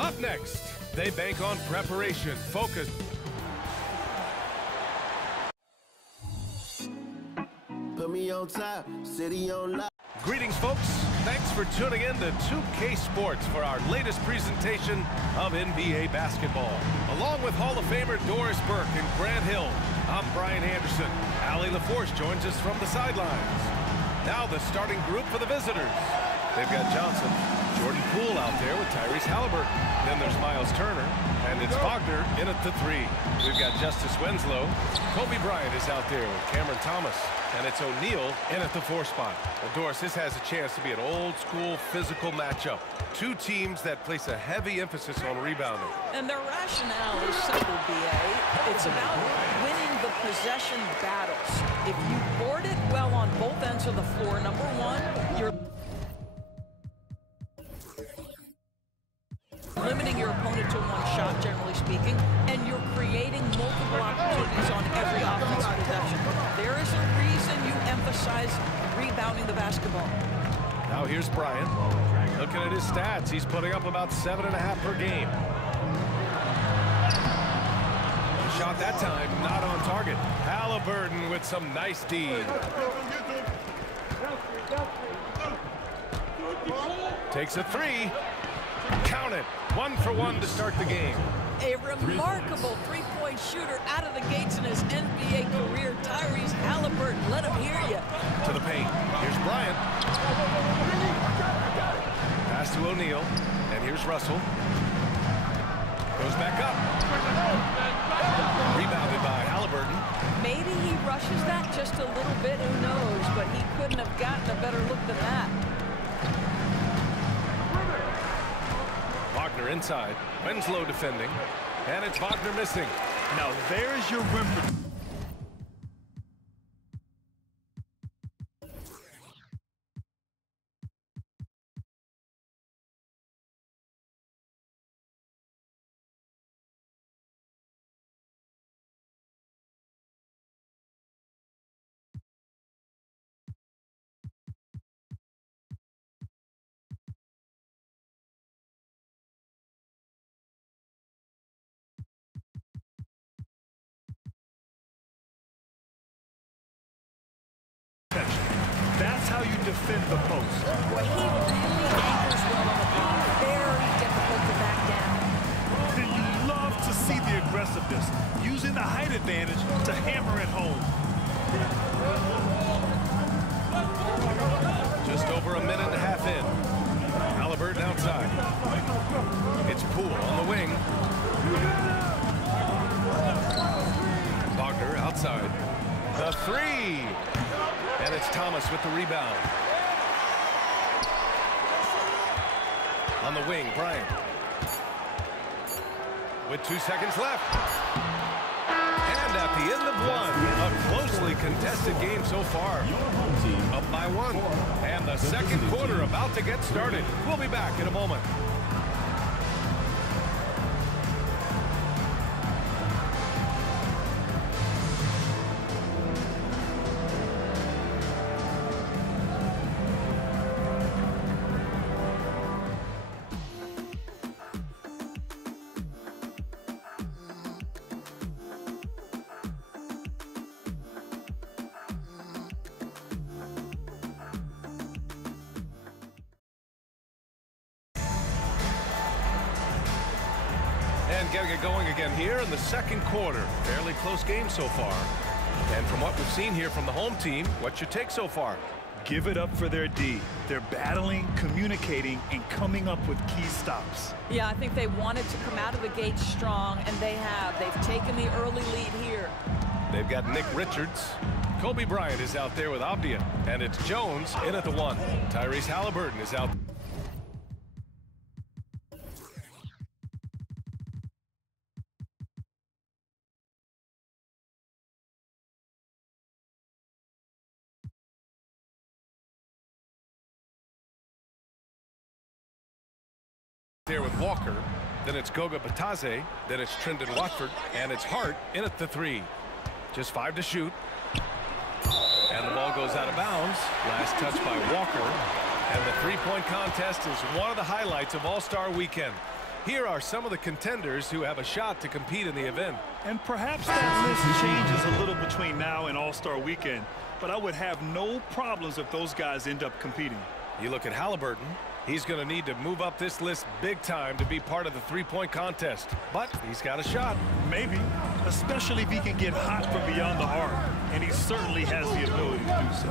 Up next, they bank on preparation, focus. Put me on top, city on lock. Greetings, folks. Thanks for tuning in to 2K Sports for our latest presentation of NBA basketball. Along with Hall of Famer Doris Burke and Grant Hill, I'm Brian Anderson. Allie LaForce joins us from the sidelines. Now the starting group for the visitors. They've got Johnson, Jordan Poole out there with Tyrese Halliburton. Then there's Miles Turner, and it's Wagner in at the 3. We've got Justice Winslow. Kobe Bryant is out there with Cameron Thomas, and it's O'Neal in at the 4 spot. Well, Doris, this has a chance to be an old-school physical matchup. Two teams that place a heavy emphasis on rebounding. And their rationale is simple, B.A. It's about winning the possession battles. If you board it well on both ends of the floor, number one, you're limiting your opponent to one shot, generally speaking, and you're creating multiple opportunities on every offensive possession. There is a reason you emphasize rebounding the basketball. Now here's Bryant. Looking at his stats, he's putting up about 7.5 per game. Shot that time, not on target. Halliburton with some nice D. Takes a 3. Count it. 1 for 1 to start the game. A remarkable three-point shooter out of the gates in his NBA career, Tyrese Halliburton. Let him hear you. To the paint. Here's Bryant. Pass to O'Neal. And here's Russell. Goes back up. Rebounded by Halliburton. Maybe he rushes that just a little bit, who knows, but he couldn't have gotten a better look than that. Wagner inside. Winslow defending. And it's Wagner missing. Now there's your rim for... That's how you defend the post. Well, he really anchors well on the block. Very difficult to back down. And you love to see the aggressiveness, using the height advantage to hammer it home. Just over a minute and a half in. Halliburton outside. It's Poole on the wing. Wagner outside. The 3. And it's Thomas with the rebound. On the wing, Bryant. With 2 seconds left. And at the end of 1, a closely contested game so far. Up by 1. And the second quarter about to get started. We'll be back in a moment. And getting it going again here in the second quarter. Fairly close game so far. And from what we've seen here from the home team, what's your take so far? Give it up for their D. They're battling, communicating, and coming up with key stops. Yeah, I think they wanted to come out of the gate strong, and they have. They've taken the early lead here. They've got Nick Richards. Kobe Bryant is out there with Abdia. And it's Jones in at the 1. Tyrese Halliburton is out. There with Walker, then it's Goga Batadze, then it's Trendon Watford, and it's Hart in at the 3. Just 5 to shoot. And the ball goes out of bounds. Last touch by Walker. And the three-point contest is one of the highlights of All-Star Weekend. Here are some of the contenders who have a shot to compete in the event. And perhaps that list changes a little between now and All-Star Weekend, but I would have no problems if those guys end up competing. You look at Halliburton. He's going to need to move up this list big time to be part of the three-point contest. But he's got a shot. Maybe, especially if he can get hot from beyond the arc, and he certainly has the ability to do so.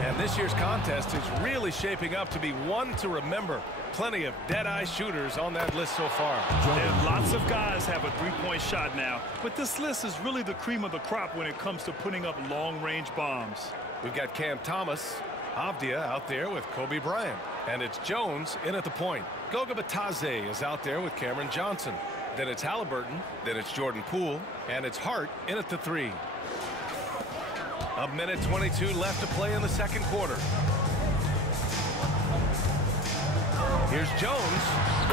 And this year's contest is really shaping up to be one to remember. Plenty of dead-eye shooters on that list so far. And lots of guys have a three-point shot now, but this list is really the cream of the crop when it comes to putting up long-range bombs. We've got Cam Thomas, Avdia out there with Kobe Bryant. And it's Jones in at the point. Goga Bitadze is out there with Cameron Johnson. Then it's Halliburton. Then it's Jordan Poole. And it's Hart in at the three. A minute 22 left to play in the second quarter. Here's Jones.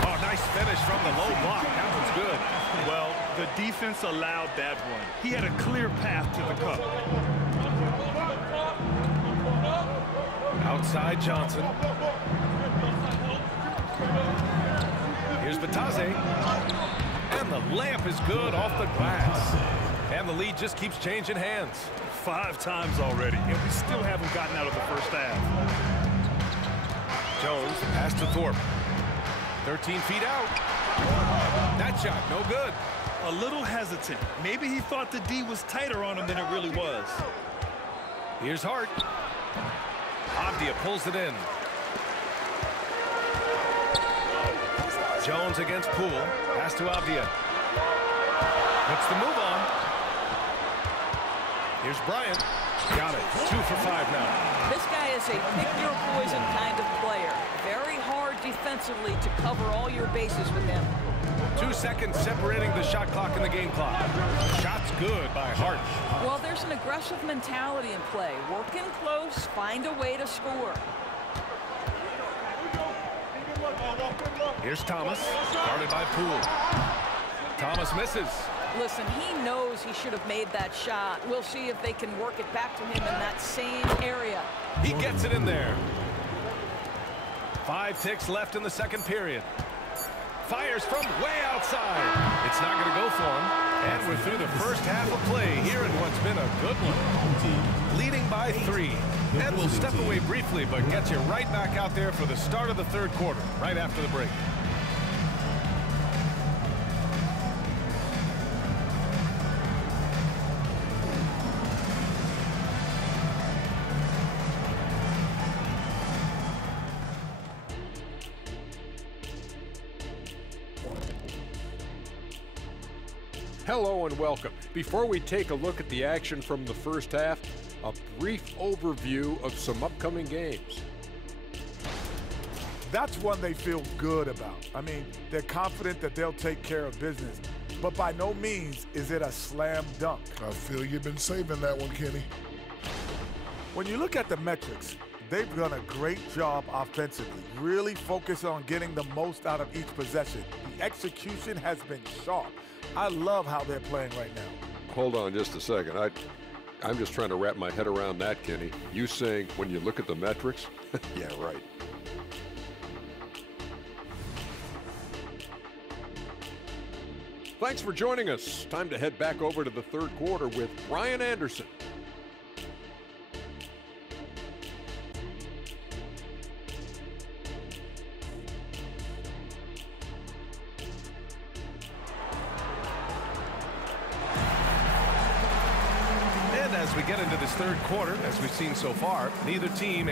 Oh, nice finish from the low block. That one's good. Well, the defense allowed that one. He had a clear path to the cup. Outside Johnson. Here's Bitadze. And the layup is good off the glass. And the lead just keeps changing hands. 5 times already, and we still haven't gotten out of the first half. Jones pass to Thorpe. 13 feet out. That shot, no good. A little hesitant. Maybe he thought the D was tighter on him than it really was. Here's Hart. Avdia pulls it in. Jones against Poole. Pass to Avdia. Puts the move on. Here's Bryant. Got it. 2 for 5 now. This guy is a pick-your-poison kind of player. Very hard defensively to cover all your bases with him. 2 seconds separating the shot clock and the game clock. Shot's good by Hart. Well, there's an aggressive mentality in play. Work in close, find a way to score. Here's Thomas, guarded by Poole. Thomas misses. Listen, he knows he should have made that shot. We'll see if they can work it back to him in that same area. He gets it in there. 5 ticks left in the second period. Fires from way outside. It's not going to go for him. And we're through the first half of play here in what's been a good one. Leading by 3. And we'll step away briefly, but get you right back out there for the start of the third quarter, right after the break. Hello and welcome. Before we take a look at the action from the first half, a brief overview of some upcoming games. That's one they feel good about. I mean, they're confident that they'll take care of business, but by no means is it a slam dunk. I feel you've been saving that one, Kenny. When you look at the metrics, they've done a great job offensively, really focus on getting the most out of each possession. The execution has been sharp. I love how they're playing right now. Hold on just a second. I'm just trying to wrap my head around that, Kenny. You saying when you look at the metrics? Yeah, right. Thanks for joining us. Time to head back over to the third quarter with Brian Anderson. As we get into this third quarter, as we've seen so far, neither team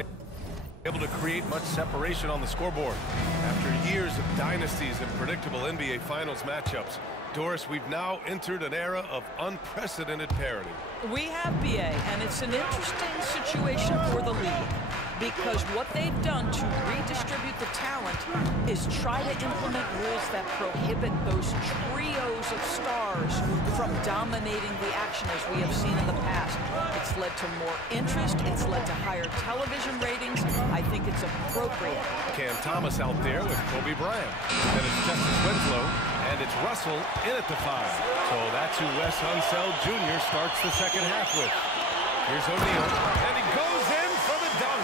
able to create much separation on the scoreboard. After years of dynasties and predictable NBA Finals matchups, Doris, we've now entered an era of unprecedented parity. We have BA, and it's an interesting situation for the league because what they've done to redistribute the talent is try to implement rules that prohibit those trios of stars from dominating the action as we have seen in the past. It's led to more interest. It's led to higher television ratings. I think it's appropriate. Cam Thomas out there with Kobe Bryant. Then it's Justice Winslow, and it's Russell in at the 5. So that's who Wes Unseld Jr. starts the second half with. Here's O'Neal, and he goes in for the dunk.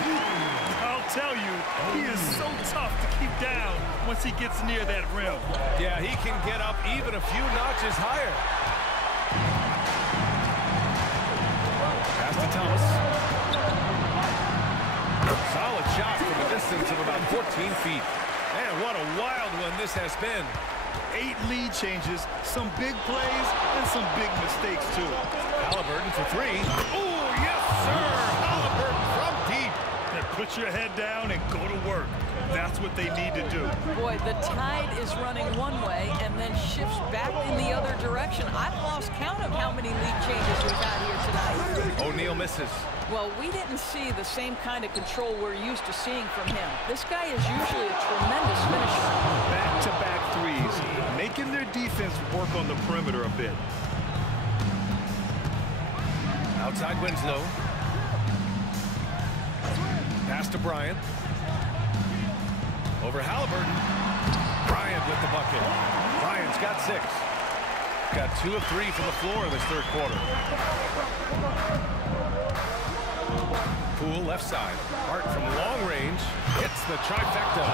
I'll tell you, He is so tough to keep down once he gets near that rim. Yeah, he can get up even a few notches higher. Pass to Thomas. Solid shot from a distance of about 14 feet. Man, what a wild one this has been. 8 lead changes, some big plays, and some big mistakes, too. Halliburton for 3. Oh, yes, sir! Halliburton from deep. And put your head down and go to work. That's what they need to do. Boy, the tide is running one way and then shifts back in the other direction. I've lost count of how many lead changes we've had here tonight. O'Neal misses. Well, we didn't see the same kind of control we're used to seeing from him. This guy is usually a tremendous finisher. Back-to-back threes, making their defense work on the perimeter a bit. Outside Winslow. Pass to Bryant. Over Halliburton. Bryant with the bucket. Bryant's got 6. Got 2 of 3 from the floor in this third quarter. Poole left side. Hart from long range hits the trifecta.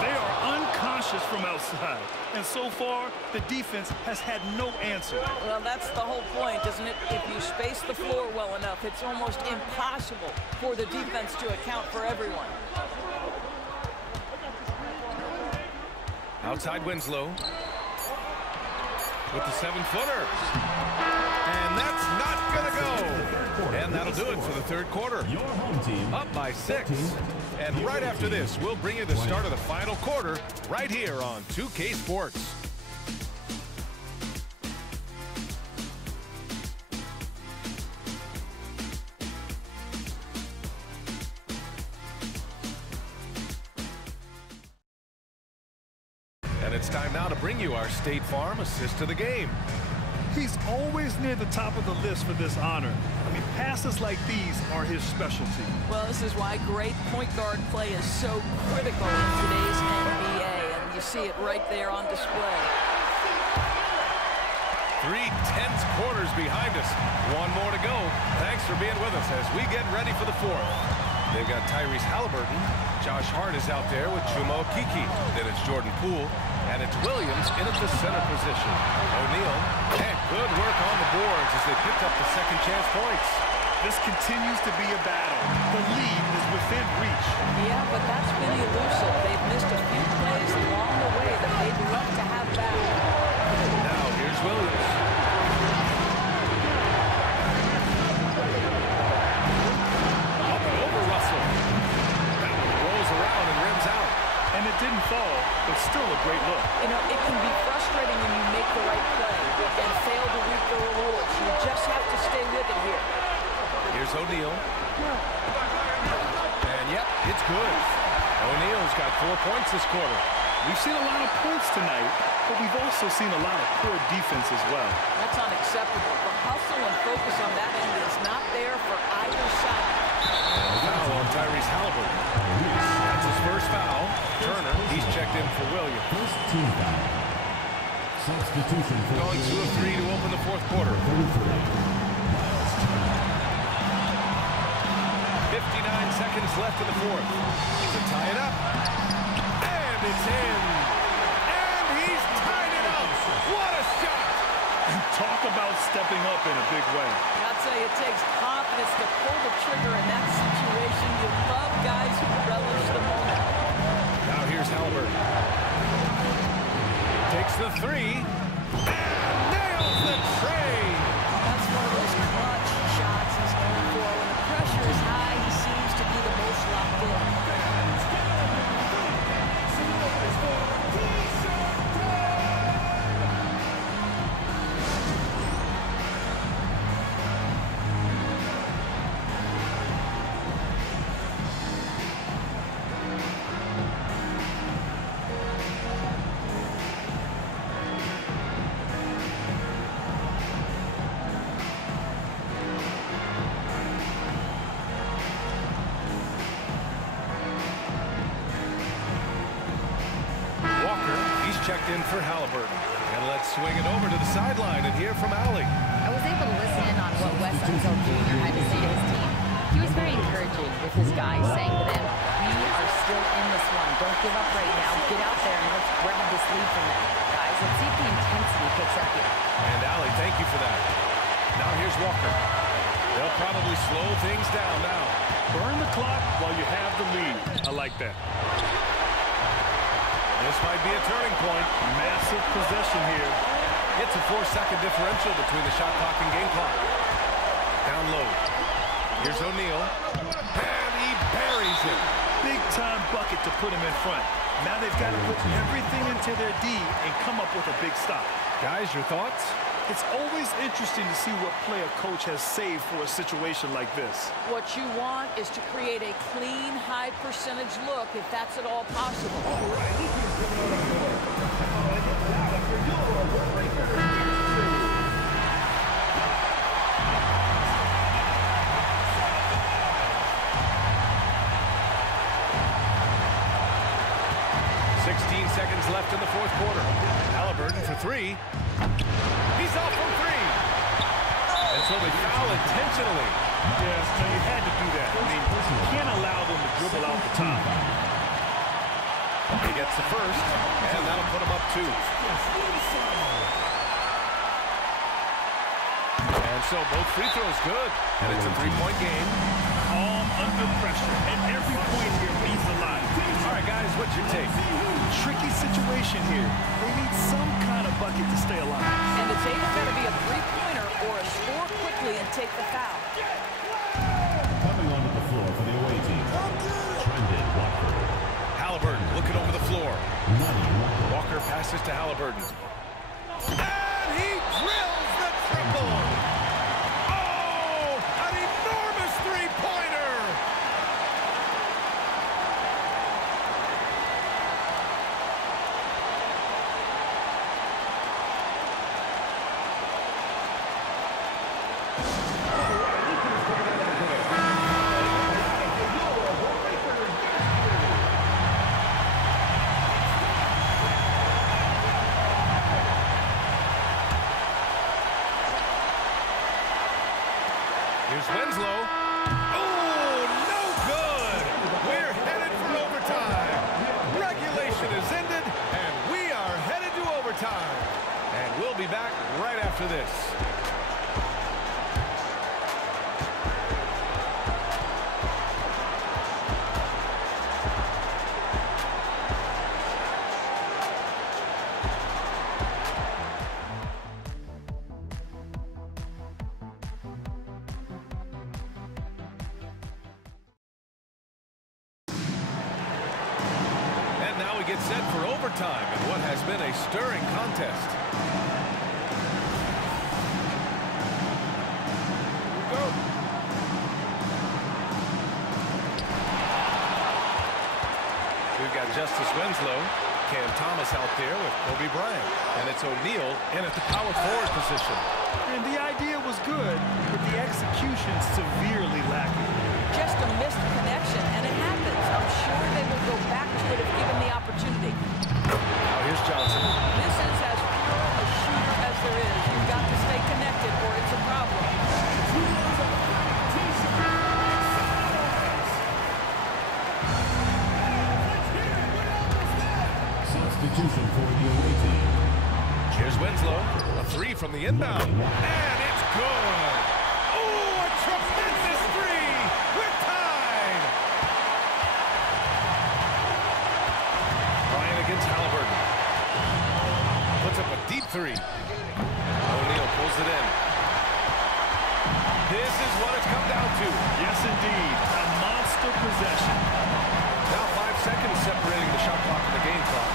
They are unconscious from outside. And so far, the defense has had no answer. Well, that's the whole point, isn't it? If you space the floor well enough, it's almost impossible for the defense to account for everyone. Outside Winslow. With the 7-footer. And that's not going to go. And that'll do it for the third quarter. Your home team up by 6. And right after this, we'll bring you the start of the final quarter right here on 2K Sports. And it's time now to bring you our State Farm assist of the game. He's always near the top of the list for this honor. I mean, passes like these are his specialty. Well, this is why great point guard play is so critical in today's NBA, and you see it right there on display. 3 tense quarters behind us. 1 more to go. Thanks for being with us as we get ready for the 4th. They've got Tyrese Halliburton. Josh Hart is out there with Chuma Okeke. Then it's Jordan Poole. And it's Williams in at the center position. O'Neal, and good work on the boards as they picked up the second chance points. This continues to be a battle. The lead is within reach. Yeah, but that's been elusive. They've missed a few plays along the way that they'd love to have back. Now here's Williams. Up and over Russell. That one rolls around and rims out. And it didn't fall, but still a great look. You know, it can be frustrating when you make the right play and fail to reap the rewards. You just have to stay with it here. Here's O'Neal. And yep, it's good. O'Neal's got 4 points this quarter. We've seen a lot of points tonight, but we've also seen a lot of poor defense as well. That's unacceptable. The hustle and focus on that end is not there for either side. And a foul on Tyrese Halliburton. That's his first foul. Turner, he's checked in for Williams. first team foul. Substitution for Going 2 of 3 to open the 4th quarter. 59 seconds left in the 4th. To tie it up. And it's in. And he's tied it up. What a shot. And talk about stepping up in a big way. I'll tell you, it takes confidence to pull the trigger in that situation. You love guys who relish the moment. Now here's Halliburton. Takes the 3. And nails the tray. That's one of those clutch shots he's going for. When the pressure is high, he seems to be the most locked in. Checked in for Halliburton. And let's swing it over to the sideline and hear from Allie. I was able to listen in on what Wes Unseld Jr. had to say to his team. He was very encouraging with his guys, saying to them, we are still give up right now. Get out there and let's grab this lead from them. Guys, let's see if the intensity picks up here. And Allie, thank you for that. Now here's Walker. They'll probably slow things down now. Burn the clock while you have the lead. I like that. This might be a turning point. Massive possession here. It's a 4-second differential between the shot clock and game clock. Down low. Here's O'Neal. And he buries it. Big-time bucket to put him in front. Now they've got to put everything into their D and come up with a big stop. Guys, your thoughts? It's always interesting to see what play a coach has saved for a situation like this. What you want is to create a clean, high-percentage look, if that's at all possible. 16 seconds left in the fourth quarter. Halliburton for three. He's off from three. And so they foul intentionally. Yes, no, you had to do that. I mean, you can't allow them to dribble out the top. He gets the first, and that'll put him up two. And so both free throws good. And it's a three-point game. Calm under pressure, and every point here means a lot. All right, guys, what's your take? Tricky situation here. They need some kind of bucket to stay alive. And it's either got to be a three-pointer or a score quickly and take the foul. Coming onto the floor for the away team, Trendon Walker. Halliburton looking over the floor. Walker passes to Halliburton. And he drills the triple. Oh, an enormous three-pointer. Here's Winslow. Oh, no good. We're headed for overtime. Regulation is ended, and we are headed to overtime. And we'll be back right after this. Get set for overtime in what has been a stirring contest. Here we go. We've got Justice Winslow, Cam Thomas out there with Kobe Bryant, and it's O'Neal in at the power forward position. And the idea was good, but the execution severely lacking. Just a missed connection, and it happens. I'm sure they will go back to it if given the opportunity. Now here's Johnson. This is as pure a shooter as there is. You've got to stay connected or it's a problem. Substitution for the away team. Here's Winslow. A three from the inbound. And it's good. Oh, a tremendous three. We're tied. Bryant against Halliburton. Puts up a deep three. O'Neal pulls it in. This is what it's come down to. Yes, indeed. A monster possession. Now 5 seconds separating the shot clock and the game clock.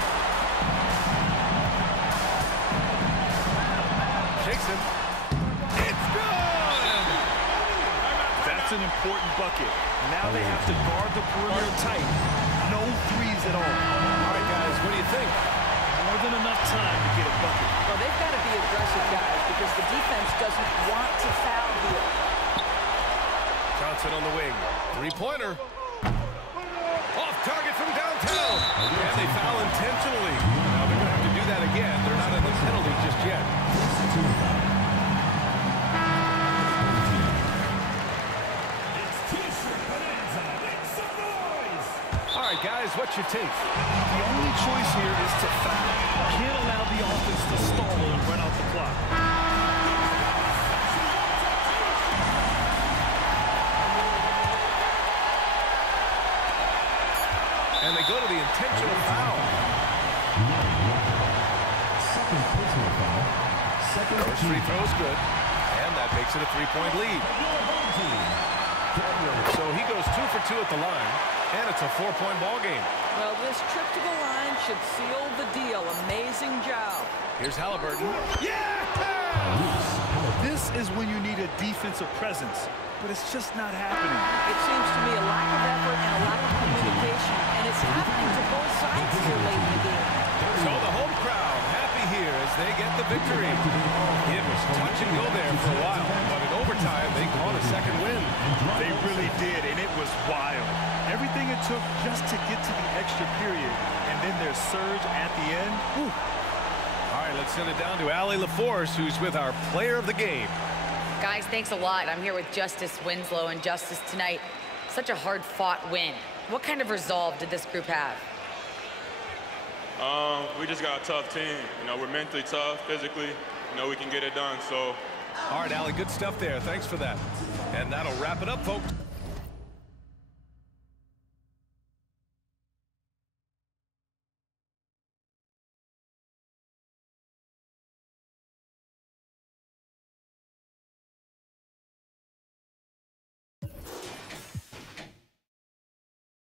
Shakes him. It's good! That's an important bucket. Now they have to guard the perimeter tight. No threes at all. All right, guys, what do you think? More than enough time to get a bucket. Well, they've got to be aggressive, guys, because the defense doesn't want to foul here. Johnson on the wing. Three-pointer. Off target from downtown. And they foul intentionally. Now they're going to have to do that again. They're not in the penalty just yet. All right, right, guys, what's your take? The only choice here is to foul. Can't allow the offense to stall and run out the clock. And they go to the intentional foul. Second personal foul. First free throw is good, and that makes it a 3-point lead. So he goes 2 for 2 at the line, and it's a 4-point ball game. Well, this trip to the line should seal the deal. Amazing job. Here's Halliburton. Yeah! This is when you need a defensive presence, but it's just not happening. It seems to me a lack of effort and a lack of communication, and it's happening to both sides here late in the game. So the home crowd happy here as they get the victory. It was touch and go there for a while, but in overtime they caught a second win. They really did, and it was wild. Everything it took just to get to the extra period, and then their surge at the end. Whew. All right, let's send it down to Allie LaForce, who's with our player of the game. Guys, thanks a lot. I'm here with Justice Winslow, and Justice, tonight, such a hard-fought win. What kind of resolve did this group have? We just got a tough team. You know, we're mentally tough, physically. You know, we can get it done. So. All right, Allie, good stuff there. Thanks for that. And that'll wrap it up, folks.